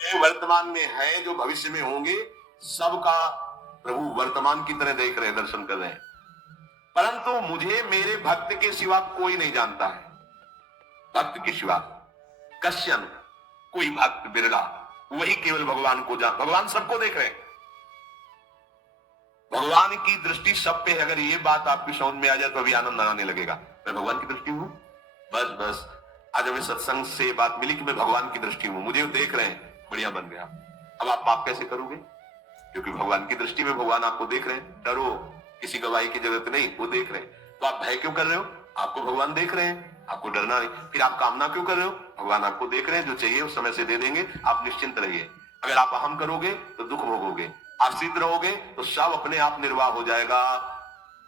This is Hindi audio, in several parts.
ये वर्तमान में है, जो भविष्य में होंगे, सबका प्रभु वर्तमान की तरह देख रहे हैं, दर्शन कर रहे हैं। परंतु मुझे मेरे भक्त के सिवा कोई नहीं जानता है। भक्त के सिवा कश्यन, कोई भक्त बिरला, वही केवल भगवान को जान। भगवान सबको देख रहे हैं, भगवान की दृष्टि सब पे है। अगर ये बात आपकी समझ में आ जाए तो अभी आनंद आने लगेगा। मैं भगवान की दृष्टि हूं, बस बस। आज हमें सत्संग से बात मिली कि मैं भगवान की दृष्टि हूं, मुझे देख रहे हैं, बढ़िया बन गया। अब आप पाप कैसे करोगे? क्योंकि भगवान की दृष्टि में भगवान आपको देख रहे हैं। डरो, किसी गवाही की जरूरत नहीं, वो देख रहे हैं। तो आप भय क्यों कर रहे हो? आपको भगवान देख रहे हैं, आपको डरना नहीं। फिर आप कामना क्यों कर रहे हो? भगवान आपको देख रहे हैं, जो चाहिए उस समय से दे देंगे, आप निश्चिंत रहिए। अगर आप अहम करोगे तो दुख भोगोगे, आश्रित रहोगे तो सब अपने आप निर्वाह हो जाएगा।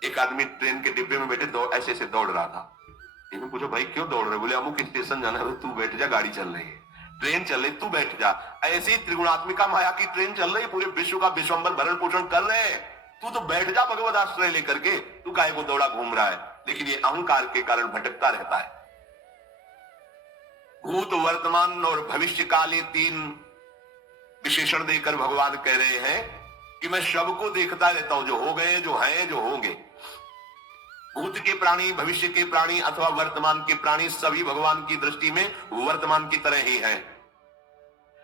एक आदमी ट्रेन के डिब्बे में बैठे ऐसे ऐसे दौड़ रहा था। लेकिन पूछो भाई क्यों दौड़ रहे? बोले अमुक स्टेशन जाना है। तू बैठ जा, गाड़ी चल रही है, ट्रेन चल रही, तू बैठ जा। ऐसी त्रिगुणात्मिका माया की ट्रेन चल रही, पूरे विश्व का विश्वंबर भरण पोषण कर रहे हैं, तू तो बैठ जा भगवत आश्रय लेकर के। तू काहे को दौड़ा घूम रहा है? लेकिन ये अहंकार के कारण भटकता रहता है। भूत, वर्तमान और भविष्य काल, ये तीन विशेषण देकर भगवान कह रहे हैं कि मैं सबको देखता रहता हूं, जो हो गए, जो हैं, जो होंगे। भूत के प्राणी, भविष्य के प्राणी अथवा वर्तमान के प्राणी, सभी भगवान की दृष्टि में वर्तमान की तरह ही है।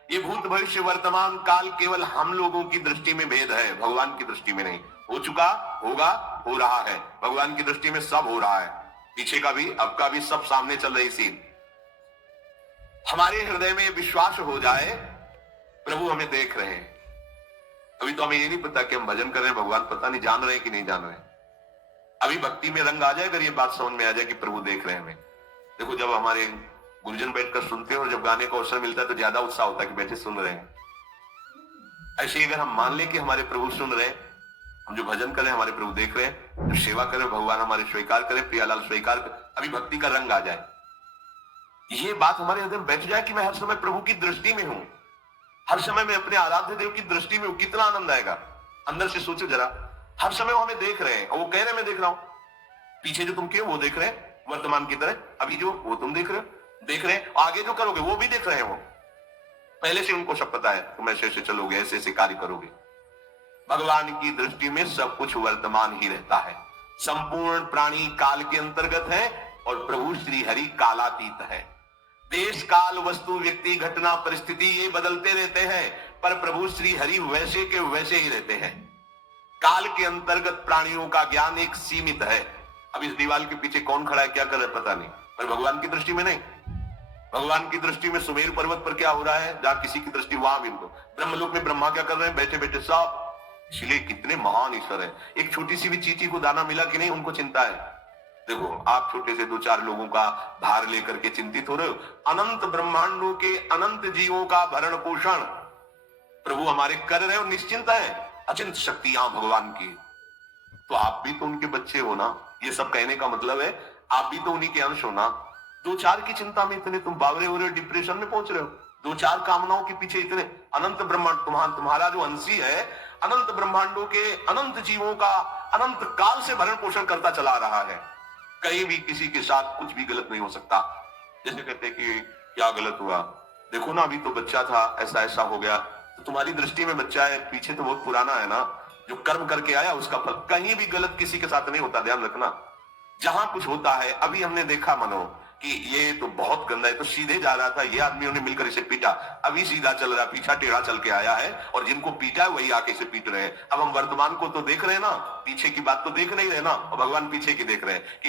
ये भूत, भविष्य, वर्तमान काल केवल हम लोगों की दृष्टि में भेद है, भगवान की दृष्टि में नहीं। हो चुका, होगा, हो रहा है। भगवान की दृष्टि में सब हो रहा है, पीछे का भी, अब का भी, सब सामने चल रही सीन। हमारे हृदय में विश्वास हो जाए प्रभु हमें देख रहे हैं। अभी तो हमें ये नहीं पता कि हम भजन कर रहे हैं, भगवान पता नहीं जान रहे हैं कि नहीं जान रहे हैं। अभी भक्ति में रंग आ जाए, अगर ये बात समझ में आ जाए कि प्रभु देख रहे हैं हमें। देखो, जब हमारे गुरुजन बैठकर सुनते हैं और जब गाने का अवसर मिलता है तो ज्यादा उत्साह होता है कि बैठे सुन रहे हैं। ऐसे ही अगर हम मान लें कि हमारे प्रभु सुन रहे हैं, हम जो भजन करें हमारे प्रभु देख रहे हैं, जो सेवा करें भगवान हमारे स्वीकार करें, प्रियालाल स्वीकार करें, अभी भक्ति का रंग आ जाए, ये बात हमारे हृदय में बैठ जाए कि मैं हर समय प्रभु की दृष्टि में हूं, हर समय मैं अपने आराध्य देव की दृष्टि में हूं, कितना आनंद आएगा। अंदर से सोचो जरा, हर समय वो हमें देख रहे हैं और वो कह रहे हैं मैं देख रहा हूं। पीछे जो तुम किए वो देख रहे हैं वर्तमान की तरह, अभी जो वो तुम देख रहे हैं, आगे जो करोगे वो भी देख रहे हैं। वो पहले से उनको सब पता है, तुम ऐसे ऐसे चलोगे, ऐसे ऐसे कार्य करोगे। भगवान की दृष्टि में सब कुछ वर्तमान ही रहता है। संपूर्ण प्राणी काल के अंतर्गत है और प्रभु श्री हरि कालातीत है। देश, काल, वस्तु, व्यक्ति, घटना, परिस्थिति ये बदलते रहते हैं, पर प्रभु श्री हरि वैसे के वैसे ही रहते हैं। काल के अंतर्गत प्राणियों का ज्ञान एक सीमित है। अब इस दीवार के पीछे कौन खड़ा है, क्या कर रहा है, पता नहीं, पर भगवान की दृष्टि में नहीं। भगवान की दृष्टि में सुमेर पर्वत पर क्या हो रहा है, जहां किसी की दृष्टि वहां भी। ब्रह्मलोक में ब्रह्मा क्या कर रहे हैं, बैठे बैठे सब। इसलिए कितने महान ईश्वर है। एक छोटी सी भी चींटी को दाना मिला कि नहीं, उनको चिंता है। देखो, आप छोटे से दो चार लोगों का भार लेकर के चिंतित हो रहे हो, अनंत ब्रह्मांडों के अनंत जीवों का भरण पोषण प्रभु हमारे कर रहे हो, निश्चिंत है। अचिंत शक्तियां भगवान की, तो आप भी तो उनके बच्चे हो ना। ये सब कहने का मतलब है आप भी तो उन्हीं के अंश हो ना। दो चार की चिंता में इतने तुम बावरे हो रहे हो, डिप्रेशन में पहुंच रहे हो, दो चार कामनाओं के पीछे इतने। अनंत ब्रह्मांड तुम्हारा जो अंशी है, अनंत ब्रह्मांडों के अनंत जीवों का अनंत काल से भरण पोषण करता चला रहा है। कहीं भी किसी के साथ कुछ भी गलत नहीं हो सकता। जैसे कहते कि क्या गलत हुआ, देखो ना अभी तो बच्चा था, ऐसा ऐसा हो गया। तो तुम्हारी दृष्टि में बच्चा है, पीछे तो बहुत पुराना है ना, जो कर्म करके आया उसका फल। कहीं भी गलत किसी के साथ नहीं होता, ध्यान रखना। जहां कुछ होता है, अभी हमने देखा मनो कि ये तो बहुत गंदा है, तो सीधे जा रहा था, ये आदमियों ने मिलकर इसे पीटा, अभी सीधा चल रहा, पीछा टेढ़ा चल के आया है, और जिनको पीटा है वही आके इसे पीट रहे हैं। अब हम वर्तमान को तो देख रहे हैं ना, पीछे की बात तो देख नहीं रहे ना, और भगवान पीछे की देख रहे हैं कि